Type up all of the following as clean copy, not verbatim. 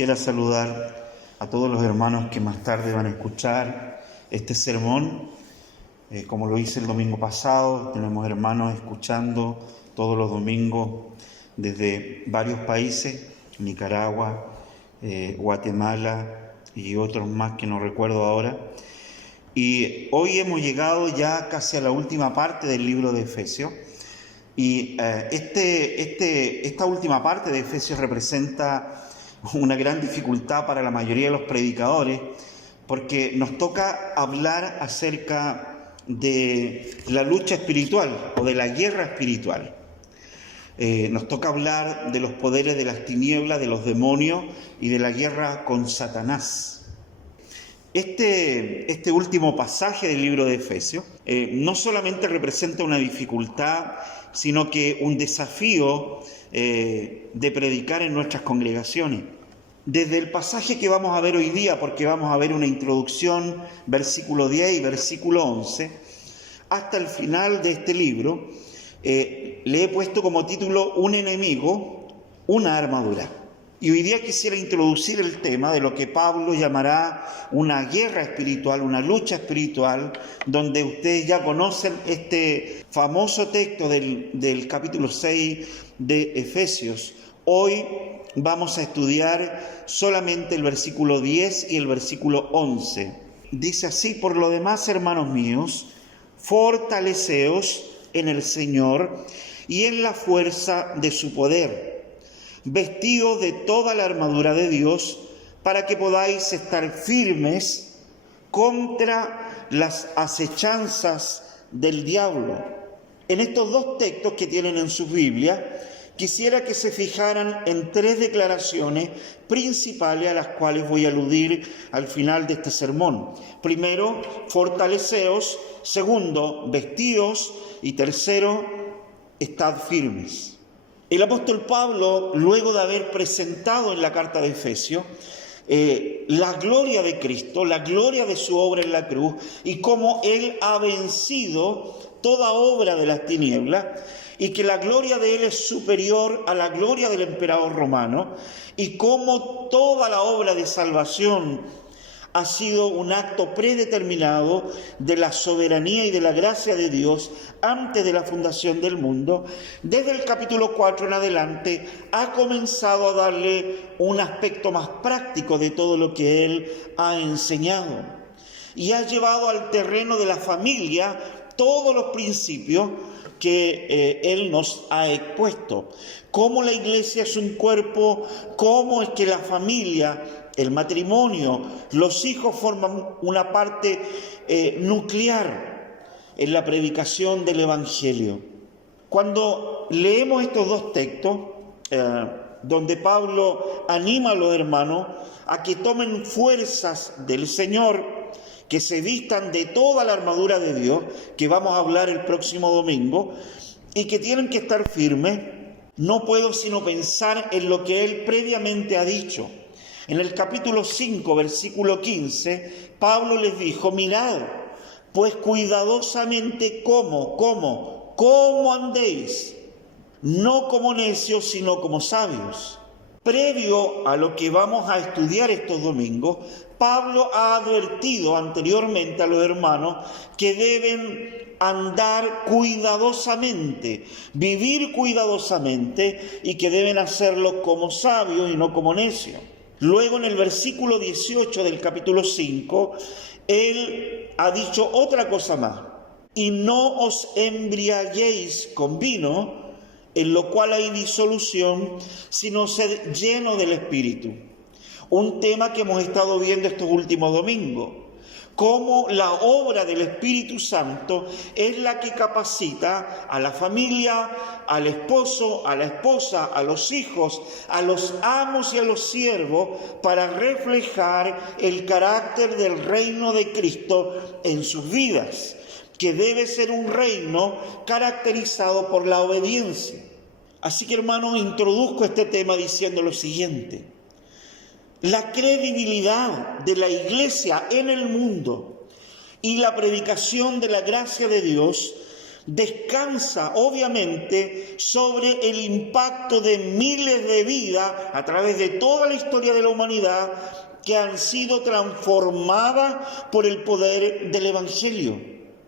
Quisiera saludar a todos los hermanos que más tarde van a escuchar este sermón. Como lo hice el domingo pasado, tenemos hermanos escuchando todos los domingos desde varios países, Nicaragua, Guatemala y otros más que no recuerdo ahora. Y hoy hemos llegado ya casi a la última parte del libro de Efesios. Y esta última parte de Efesios representa una gran dificultad para la mayoría de los predicadores, porque nos toca hablar acerca de la lucha espiritual o de la guerra espiritual. Nos toca hablar de los poderes de las tinieblas, de los demonios y de la guerra con Satanás. Este último pasaje del libro de Efesios no solamente representa una dificultad, sino que un desafío de predicar en nuestras congregaciones. Desde el pasaje que vamos a ver hoy día, porque vamos a ver una introducción, versículo 10 y versículo 11, hasta el final de este libro, le he puesto como título Un enemigo, una armadura. Y hoy día quisiera introducir el tema de lo que Pablo llamará una guerra espiritual, una lucha espiritual, donde ustedes ya conocen este famoso texto del capítulo 6 de Efesios. Hoy vamos a estudiar solamente el versículo 10 y el versículo 11. Dice así: por lo demás, hermanos míos, fortaleceos en el Señor y en la fuerza de su poder, vestidos de toda la armadura de Dios, para que podáis estar firmes contra las acechanzas del diablo. En estos dos textos que tienen en su Biblia, quisiera que se fijaran en tres declaraciones principales a las cuales voy a aludir al final de este sermón. Primero, fortaleceos. Segundo, vestíos. Y tercero, estad firmes. El apóstol Pablo, luego de haber presentado en la carta de Efesios la gloria de Cristo, la gloria de su obra en la cruz y cómo Él ha vencido toda obra de las tinieblas y que la gloria de Él es superior a la gloria del emperador romano y cómo toda la obra de salvación ha sido un acto predeterminado de la soberanía y de la gracia de Dios antes de la fundación del mundo. Desde el capítulo 4 en adelante ha comenzado a darle un aspecto más práctico de todo lo que Él ha enseñado y ha llevado al terreno de la familia todos los principios que Él nos ha expuesto. Cómo la iglesia es un cuerpo, cómo es que la familia, el matrimonio, los hijos forman una parte nuclear en la predicación del Evangelio. Cuando leemos estos dos textos, donde Pablo anima a los hermanos a que tomen fuerzas del Señor, que se vistan de toda la armadura de Dios, que vamos a hablar el próximo domingo, y que tienen que estar firmes, no puedo sino pensar en lo que él previamente ha dicho. En el capítulo 5, versículo 15, Pablo les dijo: mirad, pues cuidadosamente cómo andéis, no como necios, sino como sabios. Previo a lo que vamos a estudiar estos domingos, Pablo ha advertido anteriormente a los hermanos que deben andar cuidadosamente, vivir cuidadosamente y que deben hacerlo como sabios y no como necios. Luego en el versículo 18 del capítulo 5, él ha dicho otra cosa más: y no os embriaguéis con vino, en lo cual hay disolución, sino sed lleno del Espíritu. Un tema que hemos estado viendo estos últimos domingos. Cómo la obra del Espíritu Santo es la que capacita a la familia, al esposo, a la esposa, a los hijos, a los amos y a los siervos para reflejar el carácter del reino de Cristo en sus vidas, que debe ser un reino caracterizado por la obediencia. Así que, hermanos, introduzco este tema diciendo lo siguiente: la credibilidad de la iglesia en el mundo y la predicación de la gracia de Dios descansa obviamente sobre el impacto de miles de vidas a través de toda la historia de la humanidad que han sido transformadas por el poder del Evangelio.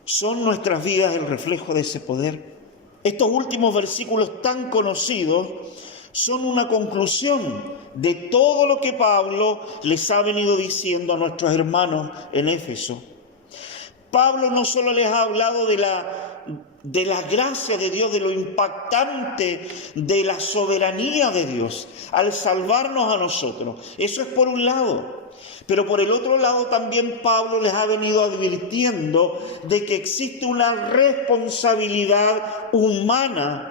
¿Son nuestras vidas el reflejo de ese poder? Estos últimos versículos tan conocidos son una conclusión de todo lo que Pablo les ha venido diciendo a nuestros hermanos en Éfeso. Pablo no solo les ha hablado de la gracia de Dios, de lo impactante de la soberanía de Dios al salvarnos a nosotros. Eso es por un lado. Pero por el otro lado también Pablo les ha venido advirtiendo de que existe una responsabilidad humana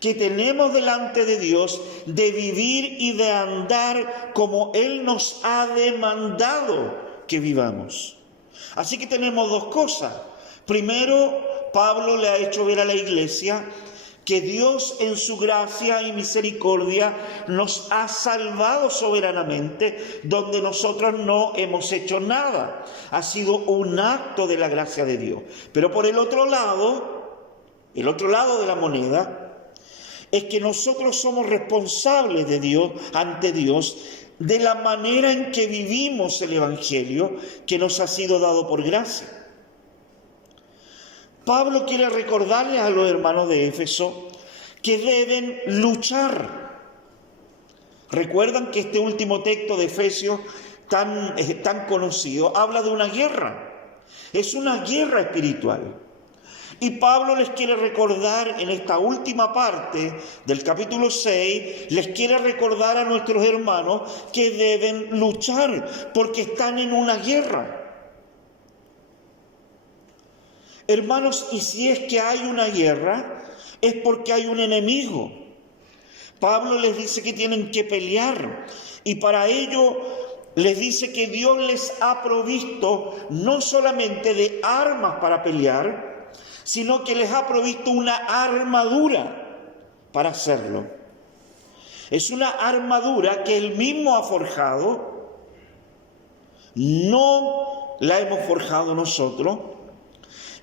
que tenemos delante de Dios de vivir y de andar como Él nos ha demandado que vivamos. Así que tenemos dos cosas. Primero, Pablo le ha hecho ver a la iglesia que Dios en su gracia y misericordia nos ha salvado soberanamente, donde nosotros no hemos hecho nada. Ha sido un acto de la gracia de Dios. Pero por el otro lado de la moneda, es que nosotros somos responsables de Dios, ante Dios, de la manera en que vivimos el Evangelio que nos ha sido dado por gracia. Pablo quiere recordarles a los hermanos de Éfeso que deben luchar. Recuerdan que este último texto de Efesios tan conocido habla de una guerra. Es una guerra espiritual. Y Pablo les quiere recordar en esta última parte del capítulo 6, les quiere recordar a nuestros hermanos que deben luchar porque están en una guerra. Hermanos, y si es que hay una guerra, es porque hay un enemigo. Pablo les dice que tienen que pelear y para ello les dice que Dios les ha provisto no solamente de armas para pelear, sino que les ha provisto una armadura para hacerlo. Es una armadura que Él mismo ha forjado, no la hemos forjado nosotros.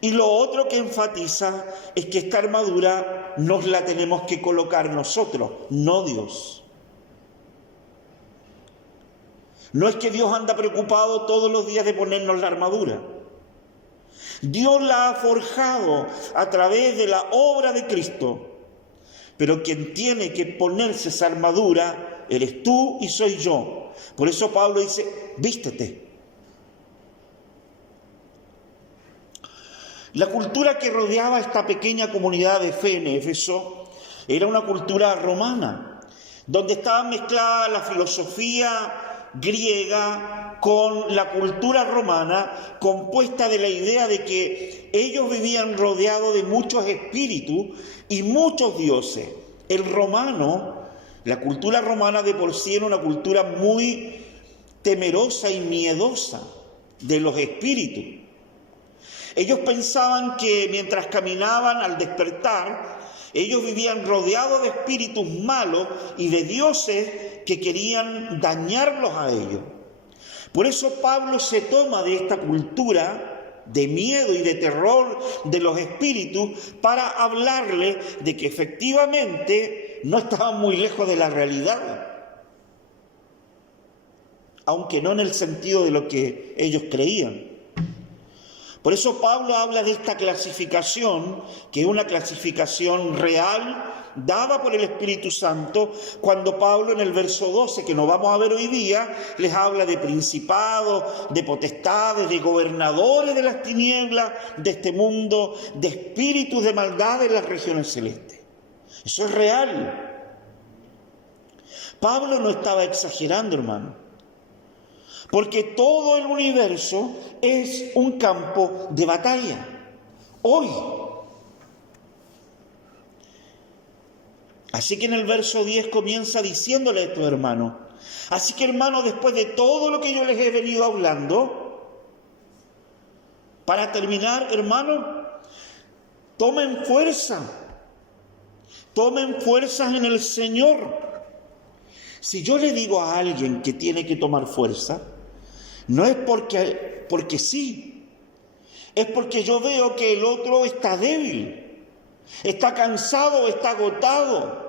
Y lo otro que enfatiza es que esta armadura nos la tenemos que colocar nosotros, no Dios. No es que Dios anda preocupado todos los días de ponernos la armadura. Dios la ha forjado a través de la obra de Cristo. Pero quien tiene que ponerse esa armadura eres tú y soy yo. Por eso Pablo dice, vístete. La cultura que rodeaba esta pequeña comunidad de fe en Éfeso era una cultura romana, donde estaba mezclada la filosofía griega con la cultura romana, compuesta de la idea de que ellos vivían rodeados de muchos espíritus y muchos dioses. La cultura romana de por sí era una cultura muy temerosa y miedosa de los espíritus. Ellos pensaban que mientras caminaban al despertar, ellos vivían rodeados de espíritus malos y de dioses que querían dañarlos a ellos. Por eso Pablo se toma de esta cultura de miedo y de terror de los espíritus para hablarle de que efectivamente no estaban muy lejos de la realidad, aunque no en el sentido de lo que ellos creían. Por eso Pablo habla de esta clasificación, que es una clasificación real, dada por el Espíritu Santo, cuando Pablo en el verso 12, que nos vamos a ver hoy día, les habla de principados, de potestades, de gobernadores de las tinieblas de este mundo, de espíritus de maldad en las regiones celestes. Eso es real. Pablo no estaba exagerando, hermano. Porque todo el universo es un campo de batalla. Hoy. Así que en el verso 10 comienza diciéndole a estos hermanos. Así que hermanos, después de todo lo que yo les he venido hablando, para terminar, hermanos, tomen fuerza. Tomen fuerzas en el Señor. Si yo le digo a alguien que tiene que tomar fuerza, no es porque sí, es porque yo veo que el otro está débil, está cansado, está agotado,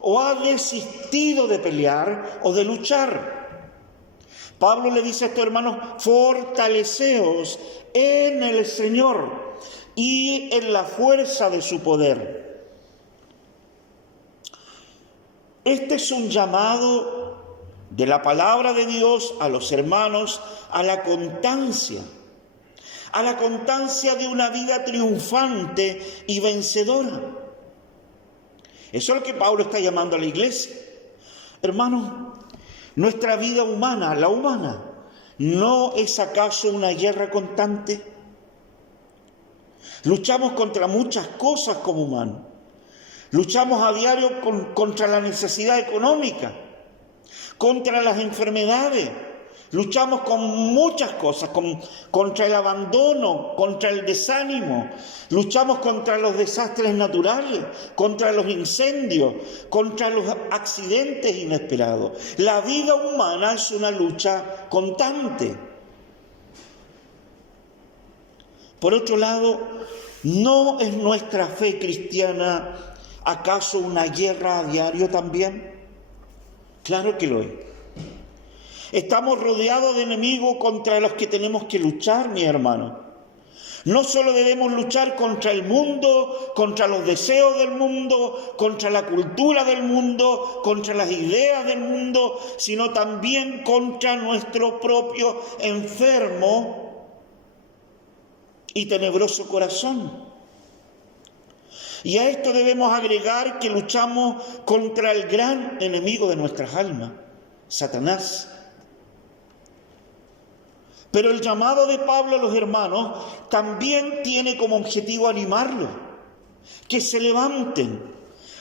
o ha desistido de pelear o de luchar. Pablo le dice a estos hermanos: fortaleceos en el Señor y en la fuerza de su poder. Este es un llamado de la palabra de Dios a los hermanos a la constancia de una vida triunfante y vencedora. Eso es lo que Pablo está llamando a la iglesia. Hermanos, nuestra vida humana, la humana, ¿no es acaso una guerra constante? Luchamos contra muchas cosas como humanos. Luchamos a diario contra la necesidad económica, contra las enfermedades. Luchamos con muchas cosas, contra el abandono, contra el desánimo. Luchamos contra los desastres naturales, contra los incendios, contra los accidentes inesperados. La vida humana es una lucha constante. Por otro lado, ¿no es nuestra fe cristiana acaso una guerra a diario también? Claro que lo es. Estamos rodeados de enemigos contra los que tenemos que luchar, mi hermano. No solo debemos luchar contra el mundo, contra los deseos del mundo, contra la cultura del mundo, contra las ideas del mundo, sino también contra nuestro propio enfermo y tenebroso corazón. Y a esto debemos agregar que luchamos contra el gran enemigo de nuestras almas, Satanás. Pero el llamado de Pablo a los hermanos también tiene como objetivo animarlos, que se levanten,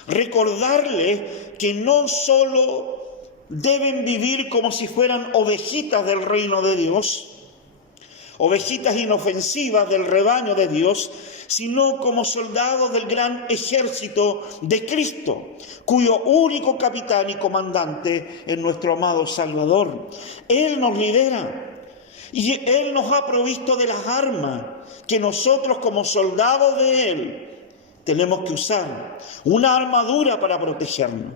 recordarles que no solo deben vivir como si fueran ovejitas del reino de Dios, ovejitas inofensivas del rebaño de Dios, sino como soldados del gran ejército de Cristo, cuyo único capitán y comandante es nuestro amado Salvador. Él nos lidera. Y Él nos ha provisto de las armas que nosotros como soldados de Él tenemos que usar. Una armadura para protegernos.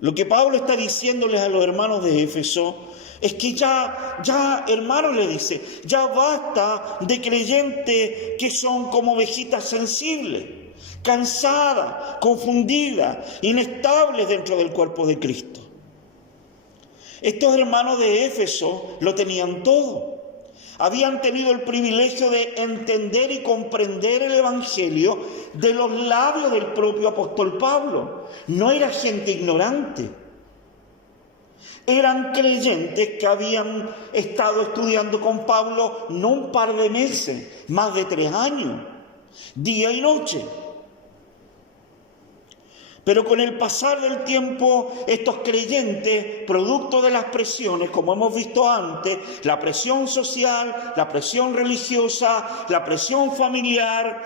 Lo que Pablo está diciéndoles a los hermanos de Éfeso es que ya, hermanos, le dice, ya basta de creyentes que son como ovejitas sensibles, cansadas, confundidas, inestables dentro del cuerpo de Cristo. Estos hermanos de Éfeso lo tenían todo. Habían tenido el privilegio de entender y comprender el Evangelio de los labios del propio apóstol Pablo. No era gente ignorante. Eran creyentes que habían estado estudiando con Pablo no un par de meses, más de 3 años, día y noche. Pero con el pasar del tiempo, estos creyentes, producto de las presiones, como hemos visto antes, la presión social, la presión religiosa, la presión familiar,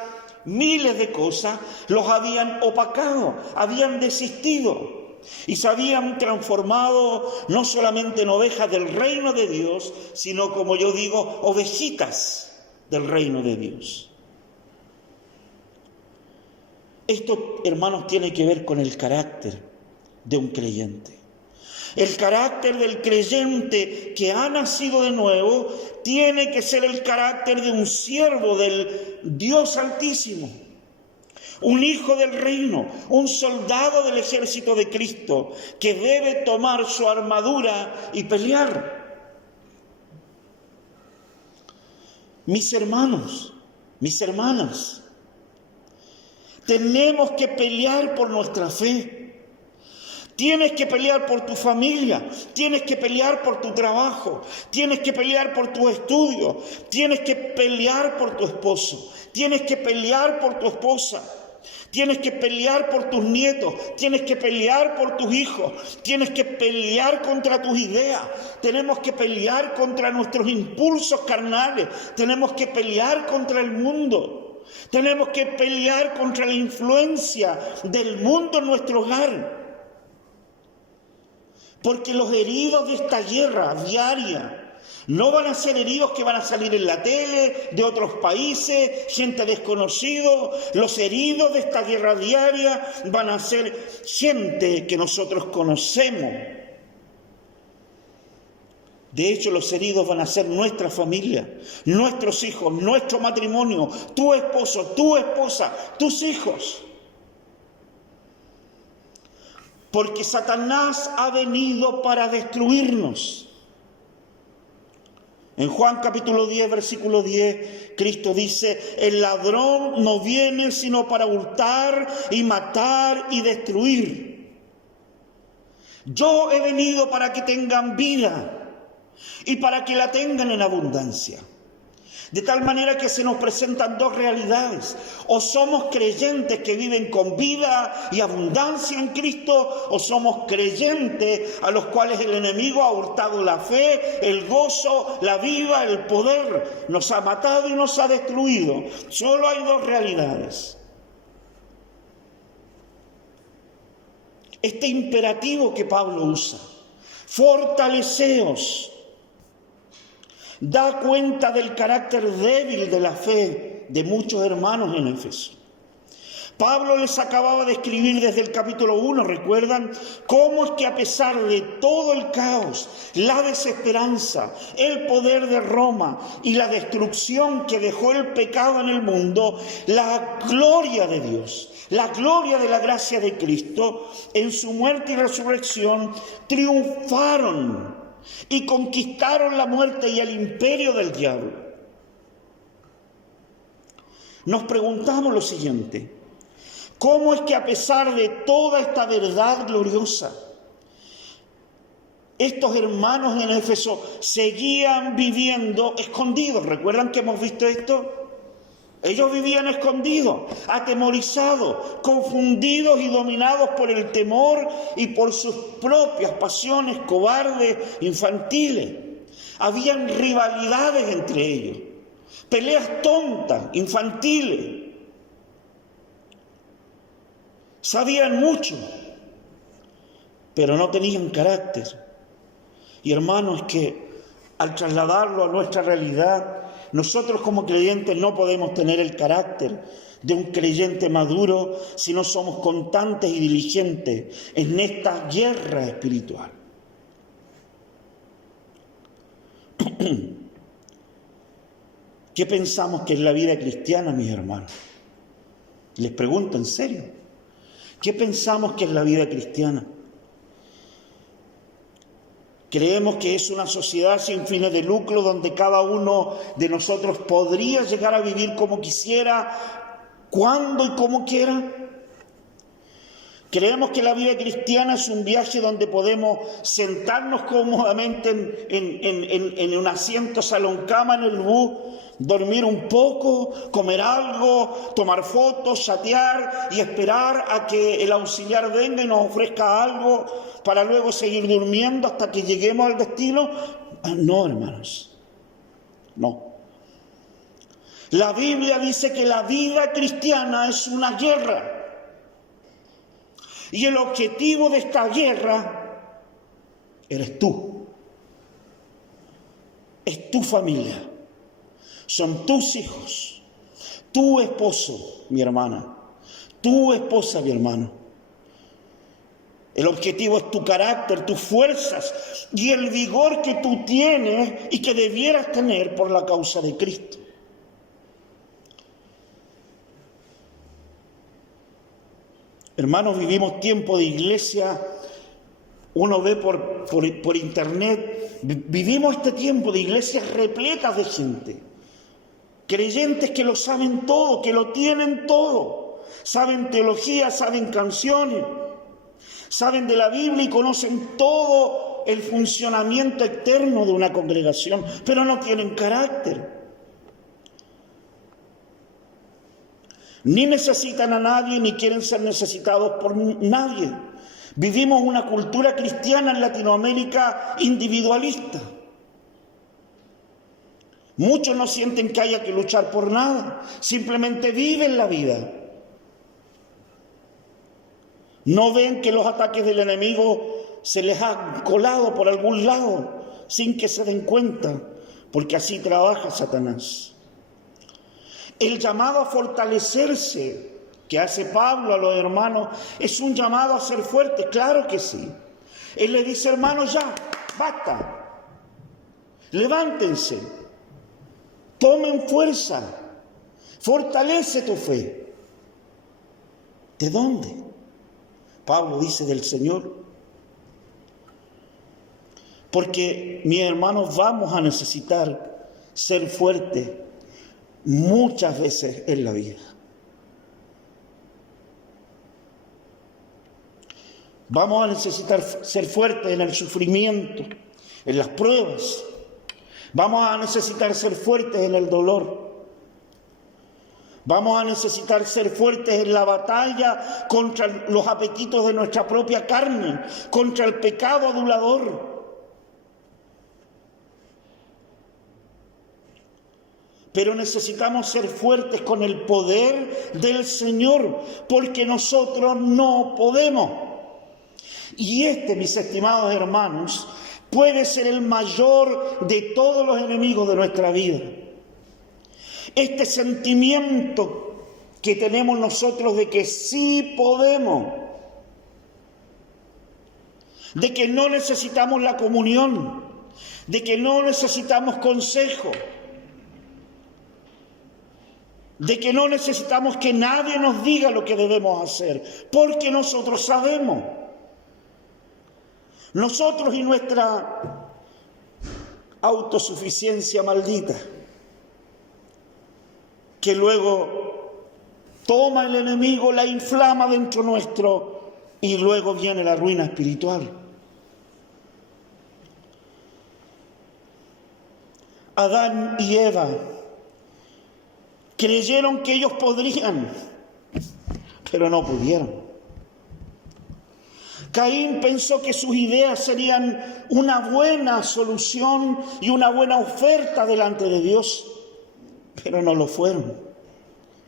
miles de cosas, los habían opacado, habían desistido y se habían transformado no solamente en ovejas del reino de Dios, sino, como yo digo, ovejitas del reino de Dios. Esto, hermanos, tiene que ver con el carácter de un creyente. El carácter del creyente que ha nacido de nuevo tiene que ser el carácter de un siervo del Dios Altísimo, un hijo del reino, un soldado del ejército de Cristo que debe tomar su armadura y pelear. Mis hermanos, mis hermanas, tenemos que pelear por nuestra fe. Tienes que pelear por tu familia, tienes que pelear por tu trabajo, tienes que pelear por tu estudio, tienes que pelear por tu esposo, tienes que pelear por tu esposa, tienes que pelear por tus nietos, tienes que pelear por tus hijos, tienes que pelear contra tus ideas, tenemos que pelear contra nuestros impulsos carnales, tenemos que pelear contra el mundo. Tenemos que pelear contra la influencia del mundo en nuestro hogar. Porque los heridos de esta guerra diaria No van a ser heridos que van a salir en la tele, de otros países, gente desconocida. Los heridos de esta guerra diaria van a ser gente que nosotros conocemos. De hecho, los heridos van a ser nuestra familia, nuestros hijos, nuestro matrimonio, tu esposo, tu esposa, tus hijos. Porque Satanás ha venido para destruirnos. En Juan capítulo 10, versículo 10, Cristo dice: el ladrón no viene sino para hurtar y matar y destruir. Yo he venido para que tengan vida y para que la tengan en abundancia. De tal manera que se nos presentan dos realidades: o somos creyentes que viven con vida y abundancia en Cristo, o somos creyentes a los cuales el enemigo ha hurtado la fe, el gozo, la vida, el poder, nos ha matado y nos ha destruido. Solo hay dos realidades. Este imperativo que Pablo usa, fortaleceos, da cuenta del carácter débil de la fe de muchos hermanos en Éfeso. Pablo les acababa de escribir desde el capítulo 1, ¿recuerdan? Cómo es que a pesar de todo el caos, la desesperanza, el poder de Roma y la destrucción que dejó el pecado en el mundo, la gloria de Dios, la gloria de la gracia de Cristo, en su muerte y resurrección, triunfaron y conquistaron la muerte y el imperio del diablo. Nos preguntamos lo siguiente: ¿cómo es que a pesar de toda esta verdad gloriosa, estos hermanos en Éfeso seguían viviendo escondidos? ¿Recuerdan que hemos visto esto? Ellos vivían escondidos, atemorizados, confundidos y dominados por el temor y por sus propias pasiones cobardes, infantiles. Habían rivalidades entre ellos, peleas tontas, infantiles. Sabían mucho, pero no tenían carácter. Y hermanos, que al trasladarlo a nuestra realidad, nosotros como creyentes no podemos tener el carácter de un creyente maduro si no somos constantes y diligentes en esta guerra espiritual. ¿Qué pensamos que es la vida cristiana, mis hermanos? Les pregunto en serio. ¿Qué pensamos que es la vida cristiana? Creemos que es una sociedad sin fines de lucro donde cada uno de nosotros podría llegar a vivir como quisiera, cuando y como quiera. Creemos que la vida cristiana es un viaje donde podemos sentarnos cómodamente en un asiento salón cama en el bus, dormir un poco, comer algo, tomar fotos, chatear y esperar a que el auxiliar venga y nos ofrezca algo para luego seguir durmiendo hasta que lleguemos al destino. No, hermanos, no. La Biblia dice que la vida cristiana es una guerra. Y el objetivo de esta guerra eres tú. Es tu familia. Son tus hijos. Tu esposo, mi hermana. Tu esposa, mi hermano. El objetivo es tu carácter, tus fuerzas y el vigor que tú tienes y que debieras tener por la causa de Cristo. Hermanos, vivimos tiempo de iglesia, uno ve por internet, vivimos este tiempo de iglesias repletas de gente, creyentes que lo saben todo, que lo tienen todo, saben teología, saben canciones, saben de la Biblia y conocen todo el funcionamiento externo de una congregación, pero no tienen carácter. Ni necesitan a nadie, ni quieren ser necesitados por nadie. Vivimos una cultura cristiana en Latinoamérica individualista. Muchos no sienten que haya que luchar por nada, simplemente viven la vida. No ven que los ataques del enemigo se les han colado por algún lado, sin que se den cuenta, porque así trabaja Satanás. El llamado a fortalecerse que hace Pablo a los hermanos es un llamado a ser fuertes, claro que sí. Él le dice, hermanos, ya, basta, levántense, tomen fuerza, fortalece tu fe. ¿De dónde? Pablo dice, del Señor. Porque, mis hermanos, vamos a necesitar ser fuertes muchas veces en la vida. Vamos a necesitar ser fuertes en el sufrimiento, en las pruebas. Vamos a necesitar ser fuertes en el dolor. Vamos a necesitar ser fuertes en la batalla contra los apetitos de nuestra propia carne, contra el pecado adulador. Pero necesitamos ser fuertes con el poder del Señor, porque nosotros no podemos. Y mis estimados hermanos, puede ser el mayor de todos los enemigos de nuestra vida. Este sentimiento que tenemos nosotros de que sí podemos, de que no necesitamos la comunión, de que no necesitamos consejo, de que no necesitamos que nadie nos diga lo que debemos hacer, porque nosotros sabemos. Nosotros y nuestra autosuficiencia maldita, que luego toma el enemigo, la inflama dentro nuestro y luego viene la ruina espiritual. Adán y Eva creyeron que ellos podrían, pero no pudieron. Caín pensó que sus ideas serían una buena solución y una buena oferta delante de Dios, pero no lo fueron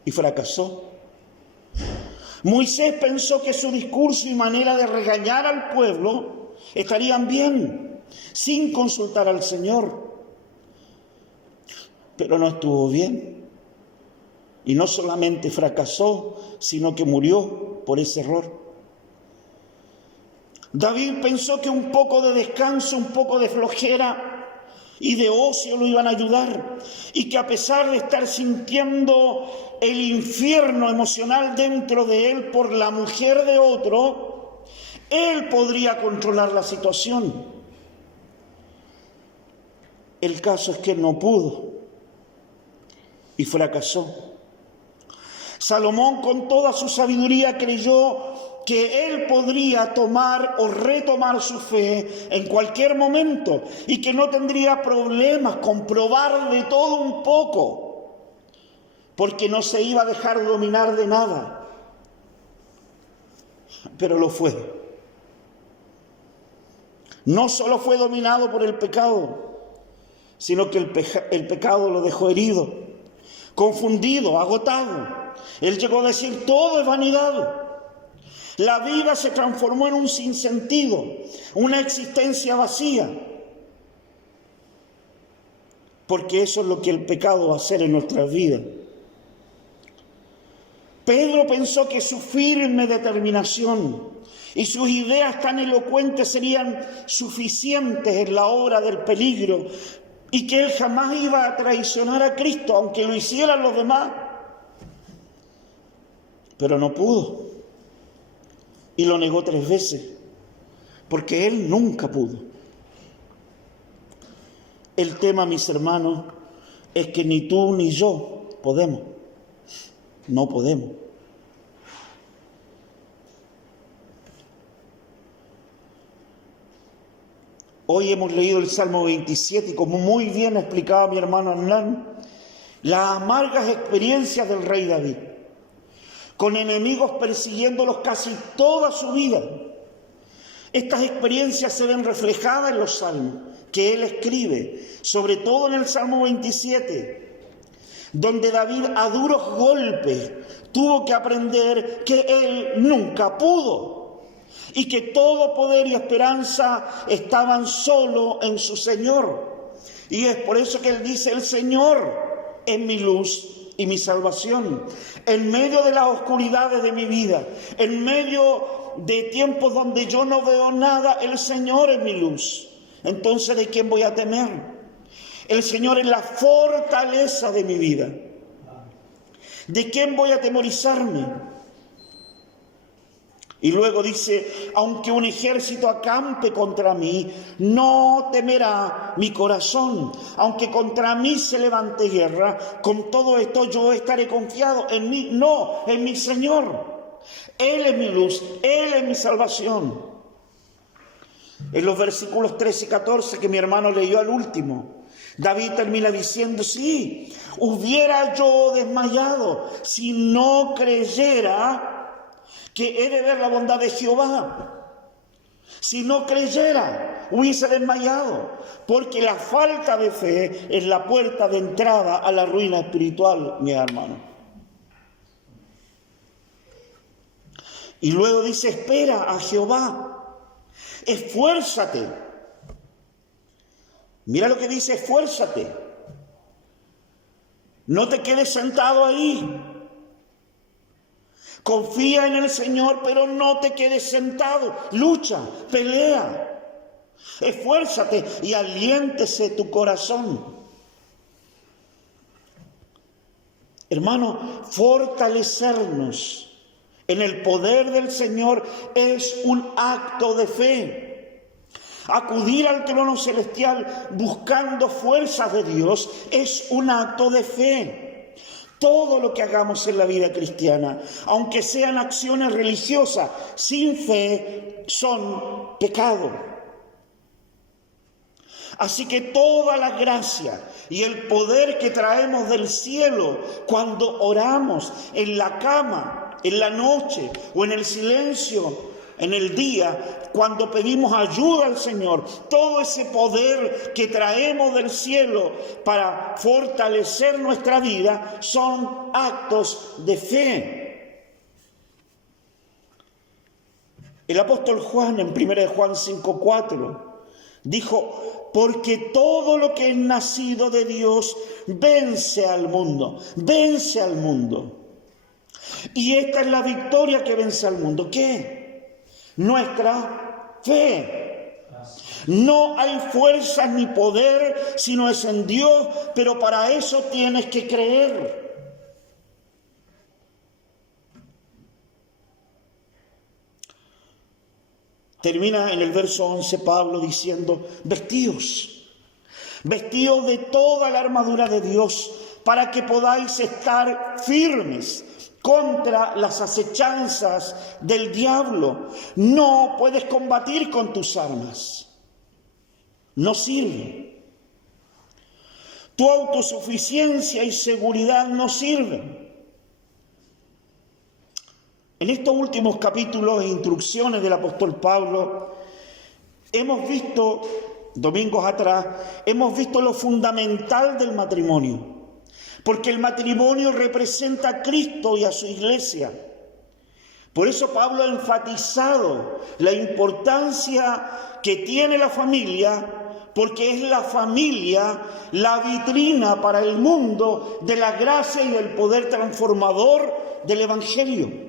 y fracasó. Moisés pensó que su discurso y manera de regañar al pueblo estarían bien, sin consultar al Señor, pero no estuvo bien. Y no solamente fracasó, sino que murió por ese error. David pensó que un poco de descanso, un poco de flojera y de ocio lo iban a ayudar, y que a pesar de estar sintiendo el infierno emocional dentro de él por la mujer de otro, él podría controlar la situación. El caso es que no pudo y fracasó. Salomón, con toda su sabiduría, creyó que él podría tomar o retomar su fe en cualquier momento y que no tendría problemas con probar de todo un poco, porque no se iba a dejar dominar de nada. Pero lo fue. No solo fue dominado por el pecado, sino que el pecado lo dejó herido, confundido, agotado. Él llegó a decir, todo es vanidad. La vida se transformó en un sinsentido, una existencia vacía. Porque eso es lo que el pecado va a hacer en nuestras vidas. Pedro pensó que su firme determinación y sus ideas tan elocuentes serían suficientes en la hora del peligro y que él jamás iba a traicionar a Cristo, aunque lo hicieran los demás. Pero no pudo. Y lo negó 3 veces, porque él nunca pudo. El tema, mis hermanos, es que ni tú ni yo podemos. No podemos. Hoy hemos leído el Salmo 27 y como muy bien explicaba mi hermano Hernán, las amargas experiencias del rey David, con enemigos persiguiéndolos casi toda su vida. Estas experiencias se ven reflejadas en los salmos que él escribe, sobre todo en el Salmo 27, donde David a duros golpes tuvo que aprender que él nunca pudo, y que todo poder y esperanza estaban solo en su Señor. Y es por eso que Él dice: el Señor es mi luz y mi salvación. En medio de las oscuridades de mi vida, en medio de tiempos donde yo no veo nada, el Señor es mi luz. Entonces, ¿de quién voy a temer? El Señor es la fortaleza de mi vida. ¿De quién voy a atemorizarme? Y luego dice: aunque un ejército acampe contra mí, no temerá mi corazón. Aunque contra mí se levante guerra, con todo esto yo estaré confiado en mí, no, en mi Señor. Él es mi luz, Él es mi salvación. En los versículos 13 y 14 que mi hermano leyó al último, David termina diciendo: sí, hubiera yo desmayado si no creyera que he de ver la bondad de Jehová. Si no creyera, hubiese desmayado, porque la falta de fe es la puerta de entrada a la ruina espiritual, mi hermano. Y luego dice: espera a Jehová, esfuérzate. Mira lo que dice: esfuérzate. No te quedes sentado ahí. Confía en el Señor, pero no te quedes sentado. Lucha, pelea. Esfuérzate y aliéntese tu corazón. Hermano, fortalecernos en el poder del Señor es un acto de fe. Acudir al trono celestial buscando fuerzas de Dios es un acto de fe. Todo lo que hagamos en la vida cristiana, aunque sean acciones religiosas, sin fe, son pecado. Así que toda la gracia y el poder que traemos del cielo cuando oramos en la cama, en la noche o en el silencio, en el día, cuando pedimos ayuda al Señor, todo ese poder que traemos del cielo para fortalecer nuestra vida son actos de fe. El apóstol Juan en 1 Juan 5:4 dijo: porque todo lo que es nacido de Dios vence al mundo, vence al mundo. Y esta es la victoria que vence al mundo. ¿Qué? Nuestra fe. No hay fuerzas ni poder si no es en Dios, pero para eso tienes que creer. Termina en el verso 11 Pablo diciendo: vestíos de toda la armadura de Dios para que podáis estar firmes contra las acechanzas del diablo. No puedes combatir con tus armas. No sirve. Tu autosuficiencia y seguridad no sirven. En estos últimos capítulos e instrucciones del apóstol Pablo, hemos visto, domingos atrás, hemos visto lo fundamental del matrimonio. Porque el matrimonio representa a Cristo y a su iglesia. Por eso Pablo ha enfatizado la importancia que tiene la familia, porque es la familia la vitrina para el mundo de la gracia y del poder transformador del Evangelio.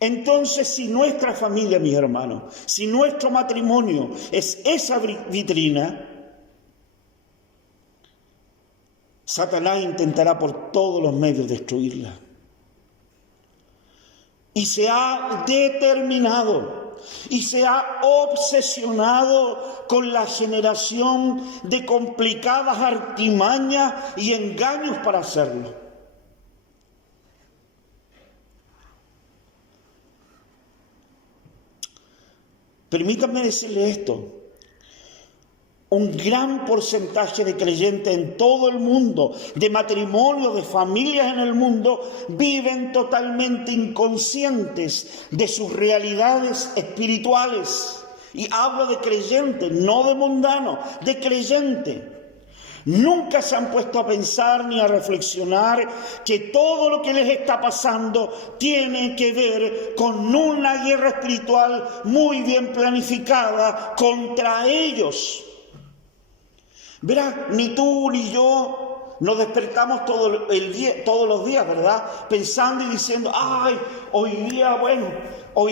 Entonces, si nuestra familia, mis hermanos, si nuestro matrimonio es esa vitrina, Satanás intentará por todos los medios destruirla. Y se ha determinado y se ha obsesionado con la generación de complicadas artimañas y engaños para hacerlo. Permítanme decirle esto. Un gran porcentaje de creyentes en todo el mundo, de matrimonios, de familias en el mundo, viven totalmente inconscientes de sus realidades espirituales. Y hablo de creyente, no de mundano, de creyente. Nunca se han puesto a pensar ni a reflexionar que todo lo que les está pasando tiene que ver con una guerra espiritual muy bien planificada contra ellos. Verá, ni tú ni yo nos despertamos todos los días, ¿verdad? Pensando y diciendo, ay, hoy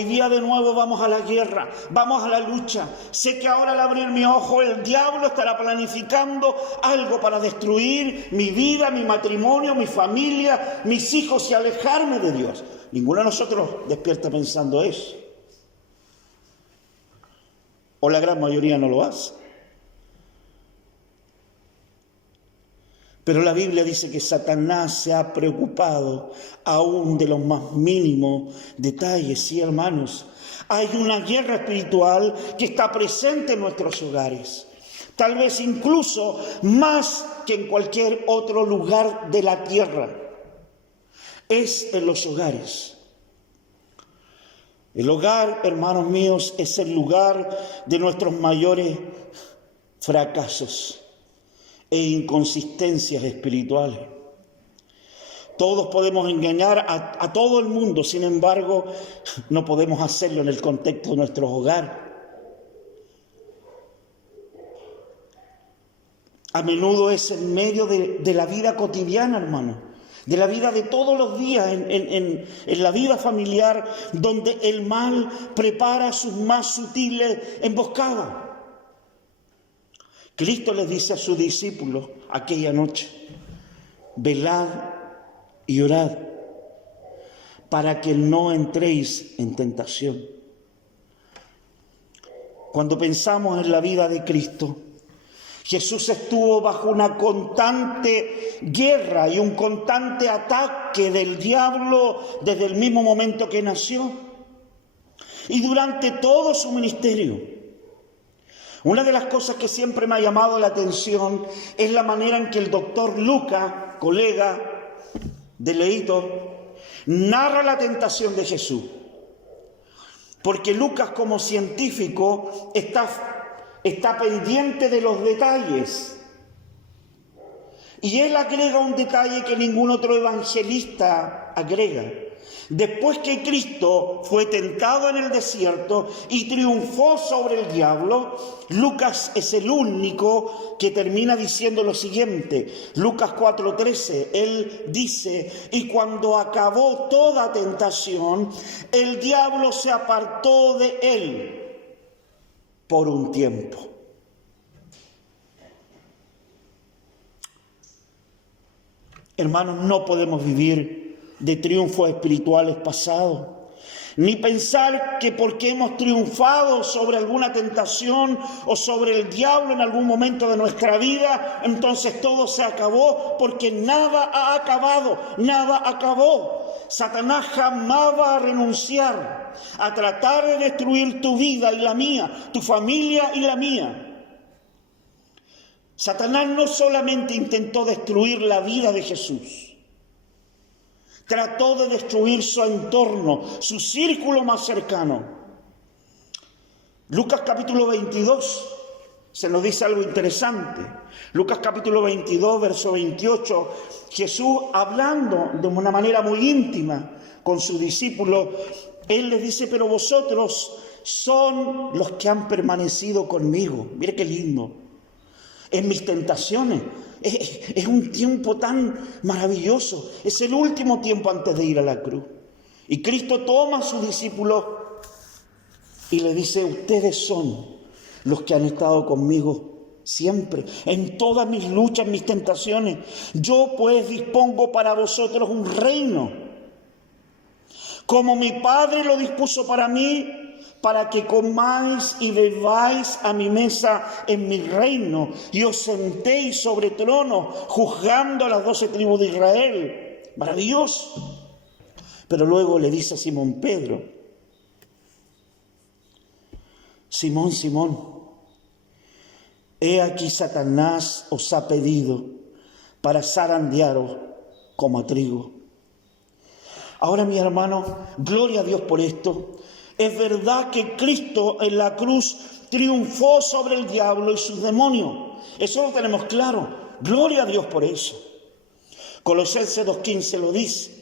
día de nuevo vamos a la guerra, vamos a la lucha. Sé que ahora al abrir mi ojo el diablo estará planificando algo para destruir mi vida, mi matrimonio, mi familia, mis hijos y alejarme de Dios. Ninguno de nosotros despierta pensando eso. O la gran mayoría no lo hace. Pero la Biblia dice que Satanás se ha preocupado aún de los más mínimos detalles. Sí, hermanos, hay una guerra espiritual que está presente en nuestros hogares. Tal vez incluso más que en cualquier otro lugar de la tierra. Es en los hogares. El hogar, hermanos míos, es el lugar de nuestros mayores fracasos e inconsistencias espirituales. Todos podemos engañar a todo el mundo, sin embargo, no podemos hacerlo en el contexto de nuestro hogar. A menudo es en medio de la vida cotidiana, hermano, de la vida de todos los días, en la vida familiar, donde el mal prepara sus más sutiles emboscadas. Cristo les dice a sus discípulos aquella noche, velad y orad para que no entréis en tentación. Cuando pensamos en la vida de Cristo, Jesús estuvo bajo una constante guerra y un constante ataque del diablo desde el mismo momento que nació y durante todo su ministerio. Una de las cosas que siempre me ha llamado la atención es la manera en que el doctor Lucas, colega de Leito, narra la tentación de Jesús. Porque Lucas, como científico, está pendiente de los detalles. Y él agrega un detalle que ningún otro evangelista agrega. Después que Cristo fue tentado en el desierto y triunfó sobre el diablo, Lucas es el único que termina diciendo lo siguiente. Lucas 4:13, él dice, y cuando acabó toda tentación, el diablo se apartó de él por un tiempo. Hermanos, no podemos vivir de triunfos espirituales pasados, ni pensar que porque hemos triunfado sobre alguna tentación o sobre el diablo en algún momento de nuestra vida, entonces todo se acabó, porque nada ha acabado, nada acabó. Satanás jamás va a renunciar a tratar de destruir tu vida y la mía, tu familia y la mía. Satanás no solamente intentó destruir la vida de Jesús, trató de destruir su entorno, su círculo más cercano. Lucas capítulo 22 se nos dice algo interesante. Lucas capítulo 22, verso 28, Jesús hablando de una manera muy íntima con sus discípulos, Él les dice, pero vosotros son los que han permanecido conmigo. Mire qué lindo. En mis tentaciones. Es un tiempo tan maravilloso. Es el último tiempo antes de ir a la cruz. Y Cristo toma a sus discípulos y le dice, ustedes son los que han estado conmigo siempre, en todas mis luchas, mis tentaciones. Yo pues dispongo para vosotros un reino, como mi Padre lo dispuso para mí, para que comáis y bebáis a mi mesa en mi reino, y os sentéis sobre tronos, juzgando a las 12 tribus de Israel. Maravilloso. Pero luego le dice a Simón Pedro, Simón, Simón, he aquí Satanás os ha pedido para zarandearos como a trigo. Ahora, mi hermano, gloria a Dios por esto. Es verdad que Cristo en la cruz triunfó sobre el diablo y sus demonios. Eso lo tenemos claro. Gloria a Dios por eso. Colosenses 2:15 lo dice.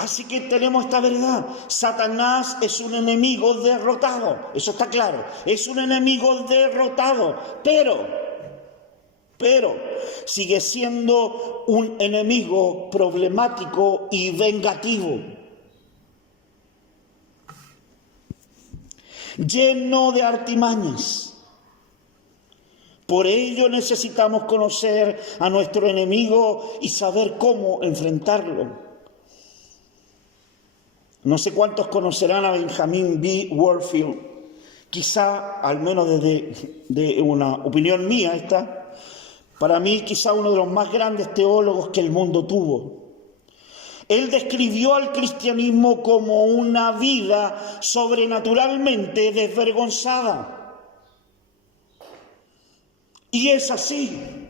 Así que tenemos esta verdad. Satanás es un enemigo derrotado. Eso está claro. Es un enemigo derrotado. Pero sigue siendo un enemigo problemático y vengativo. Lleno de artimañas. Por ello necesitamos conocer a nuestro enemigo y saber cómo enfrentarlo. No sé cuántos conocerán a Benjamin B. Warfield. Quizá, al menos desde una opinión mía esta, para mí quizá uno de los más grandes teólogos que el mundo tuvo. Él describió al cristianismo como una vida sobrenaturalmente desvergonzada. Y es así.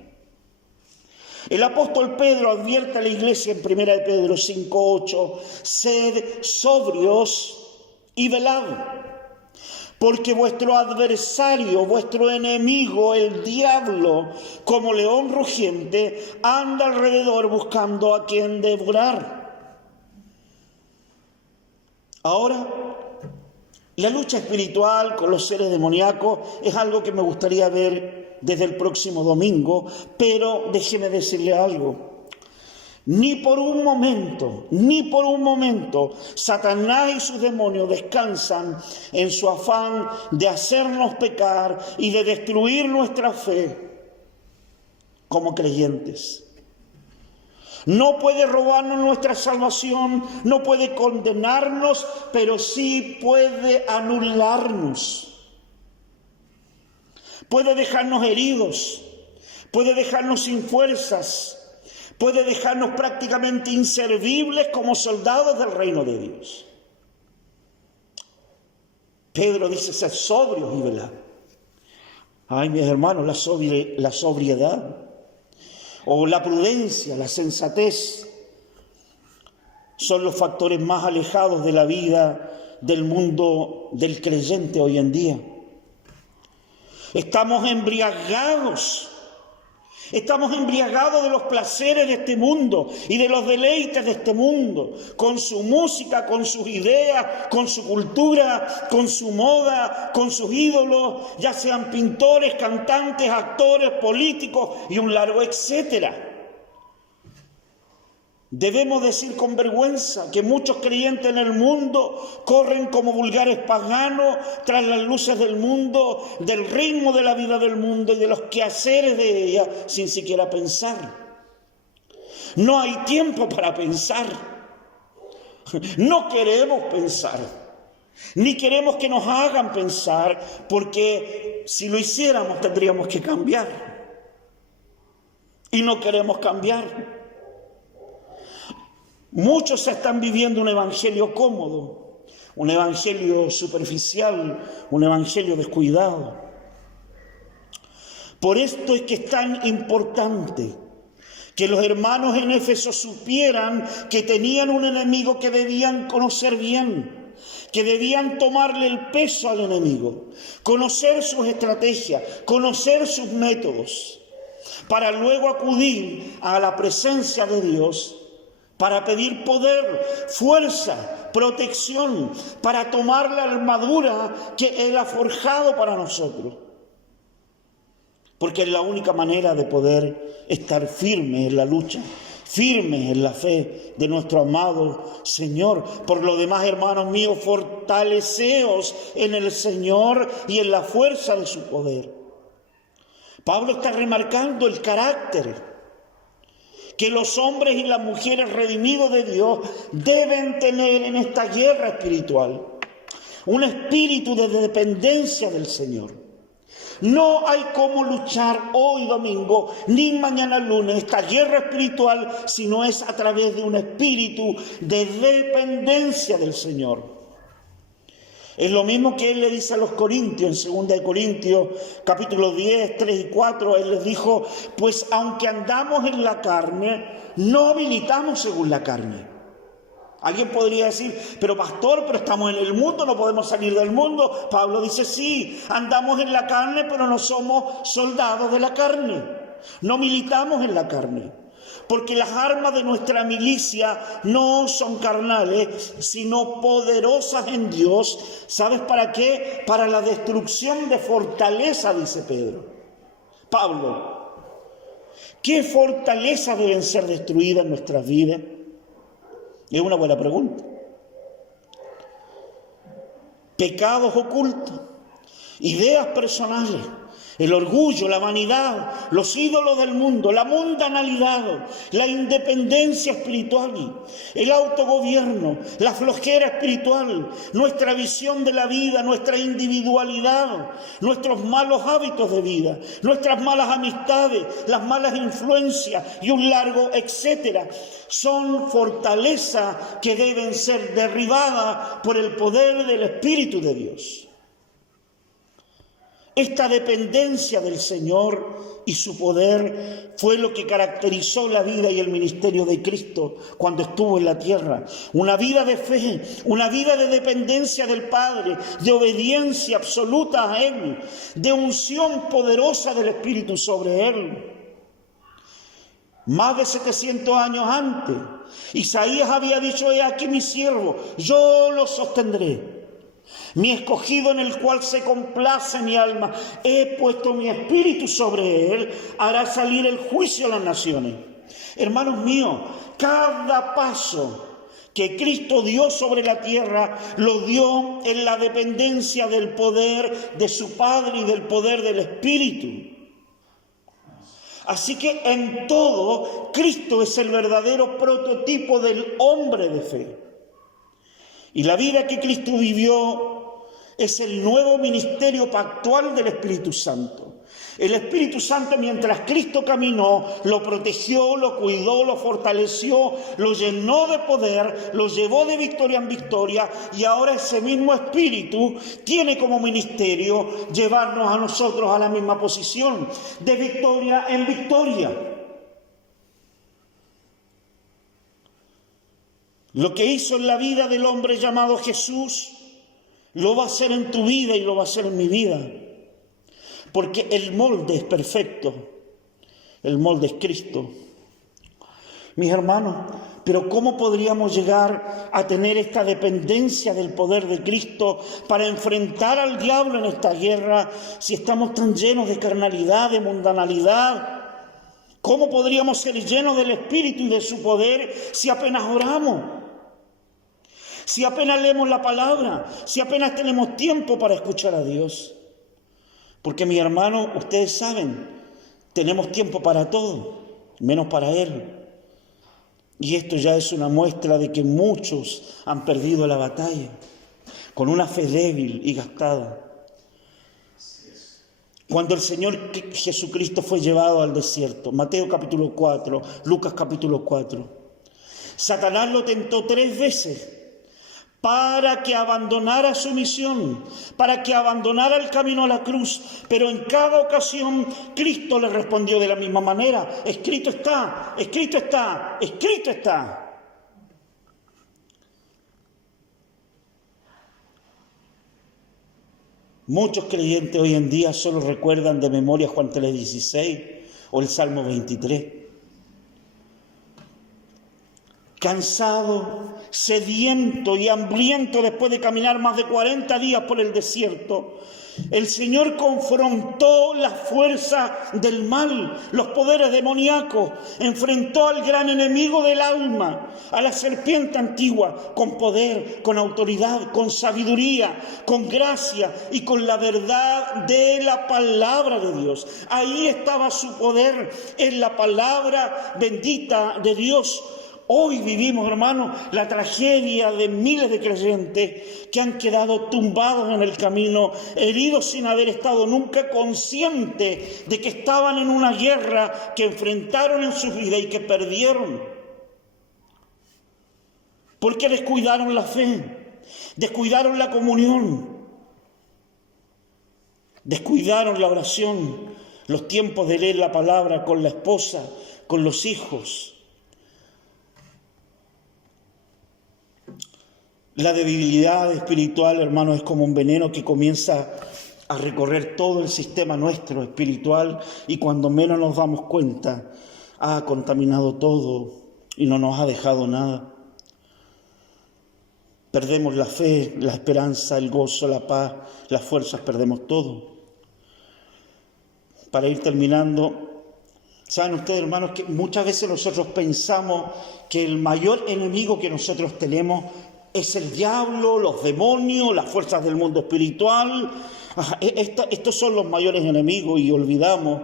El apóstol Pedro advierte a la iglesia en 1 de Pedro 5:8, sed sobrios y velad, porque vuestro adversario, vuestro enemigo, el diablo, como león rugiente, anda alrededor buscando a quien devorar. Ahora, la lucha espiritual con los seres demoníacos es algo que me gustaría ver desde el próximo domingo, pero déjeme decirle algo. Ni por un momento, Satanás y sus demonios descansan en su afán de hacernos pecar y de destruir nuestra fe como creyentes. No puede robarnos nuestra salvación, no puede condenarnos, pero sí puede anularnos. Puede dejarnos heridos, puede dejarnos sin fuerzas, puede dejarnos prácticamente inservibles como soldados del reino de Dios. Pedro dice, sed sobrios y velad. Ay, mis hermanos, la sobriedad o la prudencia, la sensatez son los factores más alejados de la vida del mundo del creyente hoy en día. Estamos embriagados de los placeres de este mundo y de los deleites de este mundo, con su música, con sus ideas, con su cultura, con su moda, con sus ídolos, ya sean pintores, cantantes, actores, políticos y un largo etcétera. Debemos decir con vergüenza que muchos creyentes en el mundo corren como vulgares paganos tras las luces del mundo, del ritmo de la vida del mundo y de los quehaceres de ella sin siquiera pensar. No hay tiempo para pensar. No queremos pensar. Ni queremos que nos hagan pensar, porque si lo hiciéramos tendríamos que cambiar. Y no queremos cambiar. Muchos están viviendo un evangelio cómodo, un evangelio superficial, un evangelio descuidado. Por esto es que es tan importante que los hermanos en Éfeso supieran que tenían un enemigo que debían conocer bien, que debían tomarle el peso al enemigo, conocer sus estrategias, conocer sus métodos, para luego acudir a la presencia de Dios para pedir poder, fuerza, protección, para tomar la armadura que Él ha forjado para nosotros. Porque es la única manera de poder estar firmes en la lucha, firmes en la fe de nuestro amado Señor. Por lo demás, hermanos míos, fortaleceos en el Señor y en la fuerza de su poder. Pablo está remarcando el carácter que los hombres y las mujeres redimidos de Dios deben tener en esta guerra espiritual. Un espíritu de dependencia del Señor. No hay cómo luchar hoy domingo ni mañana lunes esta guerra espiritual si no es a través de un espíritu de dependencia del Señor. Es lo mismo que Él le dice a los corintios, en 2 de Corintios, capítulo 10, 3 y 4, Él les dijo, pues aunque andamos en la carne, no militamos según la carne. Alguien podría decir, pero pastor, pero estamos en el mundo, no podemos salir del mundo. Pablo dice, sí, andamos en la carne, pero no somos soldados de la carne. No militamos en la carne. Porque las armas de nuestra milicia no son carnales, sino poderosas en Dios. ¿Sabes para qué? Para la destrucción de fortaleza, dice Pablo. ¿Qué fortalezas deben ser destruidas en nuestras vidas? Es una buena pregunta. Pecados ocultos, ideas personales, el orgullo, la vanidad, los ídolos del mundo, la mundanalidad, la independencia espiritual, el autogobierno, la flojera espiritual, nuestra visión de la vida, nuestra individualidad, nuestros malos hábitos de vida, nuestras malas amistades, las malas influencias y un largo etcétera. Son fortalezas que deben ser derribadas por el poder del Espíritu de Dios. Esta dependencia del Señor y su poder fue lo que caracterizó la vida y el ministerio de Cristo cuando estuvo en la tierra. Una vida de fe, una vida de dependencia del Padre, de obediencia absoluta a Él, de unción poderosa del Espíritu sobre Él. Más de 700 años antes, Isaías había dicho, he aquí mi siervo, yo lo sostendré. Mi escogido en el cual se complace mi alma, he puesto mi espíritu sobre él, hará salir el juicio a las naciones. Hermanos míos, cada paso que Cristo dio sobre la tierra, lo dio en la dependencia del poder de su Padre y del poder del Espíritu. Así que en todo, Cristo es el verdadero prototipo del hombre de fe. Y la vida que Cristo vivió es el nuevo ministerio pactual del Espíritu Santo. El Espíritu Santo, mientras Cristo caminó, lo protegió, lo cuidó, lo fortaleció, lo llenó de poder, lo llevó de victoria en victoria, y ahora ese mismo Espíritu tiene como ministerio llevarnos a nosotros a la misma posición, de victoria en victoria. Lo que hizo en la vida del hombre llamado Jesús, lo va a hacer en tu vida y lo va a hacer en mi vida. Porque el molde es perfecto. El molde es Cristo. Mis hermanos, pero ¿cómo podríamos llegar a tener esta dependencia del poder de Cristo para enfrentar al diablo en esta guerra si estamos tan llenos de carnalidad, de mundanalidad? ¿Cómo podríamos ser llenos del Espíritu y de su poder si apenas oramos? Si apenas leemos la palabra, si apenas tenemos tiempo para escuchar a Dios. Porque mis hermanos, ustedes saben, tenemos tiempo para todo, menos para Él. Y esto ya es una muestra de que muchos han perdido la batalla, con una fe débil y gastada. Cuando el Señor Jesucristo fue llevado al desierto, Mateo capítulo 4, Lucas capítulo 4, Satanás lo tentó 3 veces para que abandonara su misión, para que abandonara el camino a la cruz. Pero en cada ocasión Cristo le respondió de la misma manera: escrito está, escrito está, escrito está. Muchos creyentes hoy en día solo recuerdan de memoria Juan 3:16 o el Salmo 23. Cansado, sediento y hambriento después de caminar más de 40 días por el desierto, el Señor confrontó la fuerza del mal, los poderes demoníacos, enfrentó al gran enemigo del alma, a la serpiente antigua, con poder, con autoridad, con sabiduría, con gracia y con la verdad de la palabra de Dios. Ahí estaba su poder, en la palabra bendita de Dios. Hoy vivimos, hermanos, la tragedia de miles de creyentes que han quedado tumbados en el camino, heridos sin haber estado nunca conscientes de que estaban en una guerra que enfrentaron en su vida y que perdieron. Porque descuidaron la fe, descuidaron la comunión, descuidaron la oración, los tiempos de leer la palabra con la esposa, con los hijos. La debilidad espiritual, hermanos, es como un veneno que comienza a recorrer todo el sistema nuestro espiritual y cuando menos nos damos cuenta, ha contaminado todo y no nos ha dejado nada. Perdemos la fe, la esperanza, el gozo, la paz, las fuerzas, perdemos todo. Para ir terminando, ¿saben ustedes, hermanos, que muchas veces nosotros pensamos que el mayor enemigo que nosotros tenemos es el diablo, los demonios, las fuerzas del mundo espiritual? Estos son los mayores enemigos y olvidamos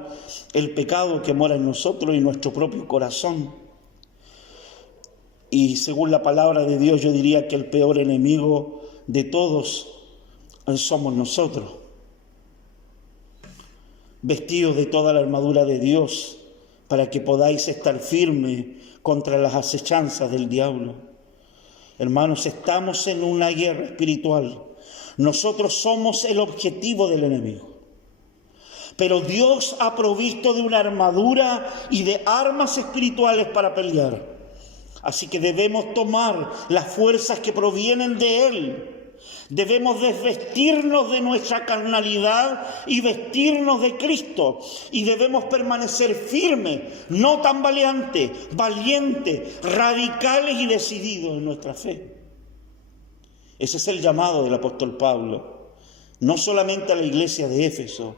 el pecado que mora en nosotros y nuestro propio corazón. Y según la palabra de Dios, yo diría que el peor enemigo de todos somos nosotros. Vestidos de toda la armadura de Dios para que podáis estar firmes contra las acechanzas del diablo. Hermanos, estamos en una guerra espiritual. Nosotros somos el objetivo del enemigo. Pero Dios ha provisto de una armadura y de armas espirituales para pelear. Así que debemos tomar las fuerzas que provienen de Él. Debemos desvestirnos de nuestra carnalidad y vestirnos de Cristo. Y debemos permanecer firmes, no tambaleantes, valientes, radicales y decididos en nuestra fe. Ese es el llamado del apóstol Pablo, no solamente a la iglesia de Éfeso,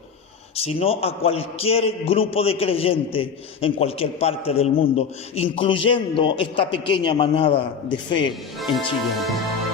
sino a cualquier grupo de creyentes en cualquier parte del mundo, incluyendo esta pequeña manada de fe en Chillán.